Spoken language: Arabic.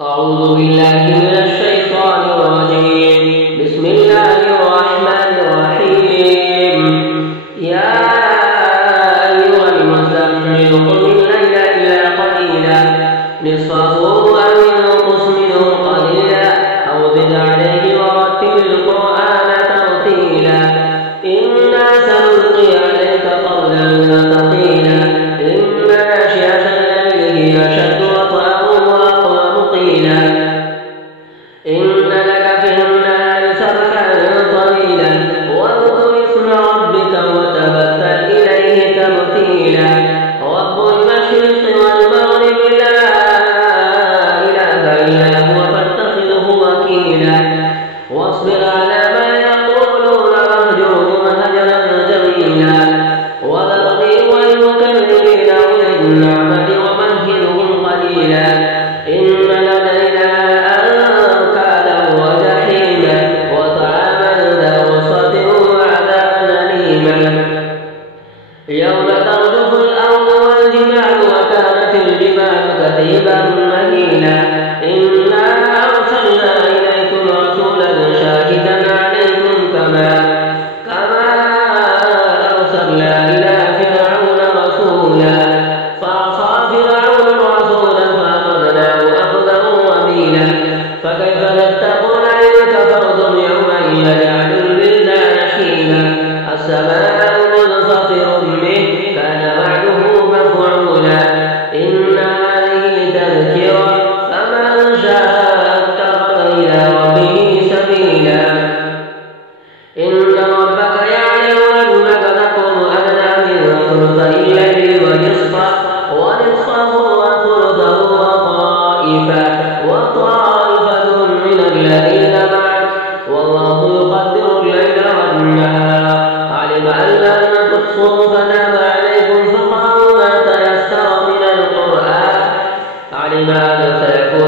أعوذ بالله من الشيطان الرجيم. بسم الله الرحمن الرحيم. يا أيها المزمل قم الليل إلا قليلا نصفه أو انقص منه قليلا أو زد عليه ورتل القرآن ترتيلا. إنا سنلقي عليك قولا ثقيلا. إن ناشئة الليل هي أشد وطئا وأقوم قيلا. إن لك في النهار سبحا طويلا واذكر اسم ربك وتبتل إليه تبتيلا. رب المشرق والمغرب لا إله إلا هو فاتخذه وكيلا. واصبر على ما يقولون واهجرهم هجرا جميلا. وذرني والمكذبين أولي النعمة ومهلهم قليلا. إن لدينا أنكالا وجحيما وطعاما ذا غصة وعذابا أليما. يوم ترجف الأرض والجبال وكانت الجبال كثيبا مهيلا. إنا أرسلنا إليكم رسولا شاهدا عليكم كما أرسلنا إلى فرعون رسولا فعصى فرعون الرسول فأخذناه أخذا وبيلا. فكيف تتقون إن كفرتم يوما يجعل الولدان شيبا. السماء منفطر به كان وعده مفعولا. إن هذه تذكرة فمن شاء اتخذ إلى ربه سبيلا. إن ربك يعلم أنك تقوم أدنى من ثلثي الليل ونصفه وثلثه وطائفة من الذين معك والله يقدر الليل والنهار. علم أن لن تحصوا فتاب عليكم فقرأوا ما تيسر من القرآن. علم أن سيكون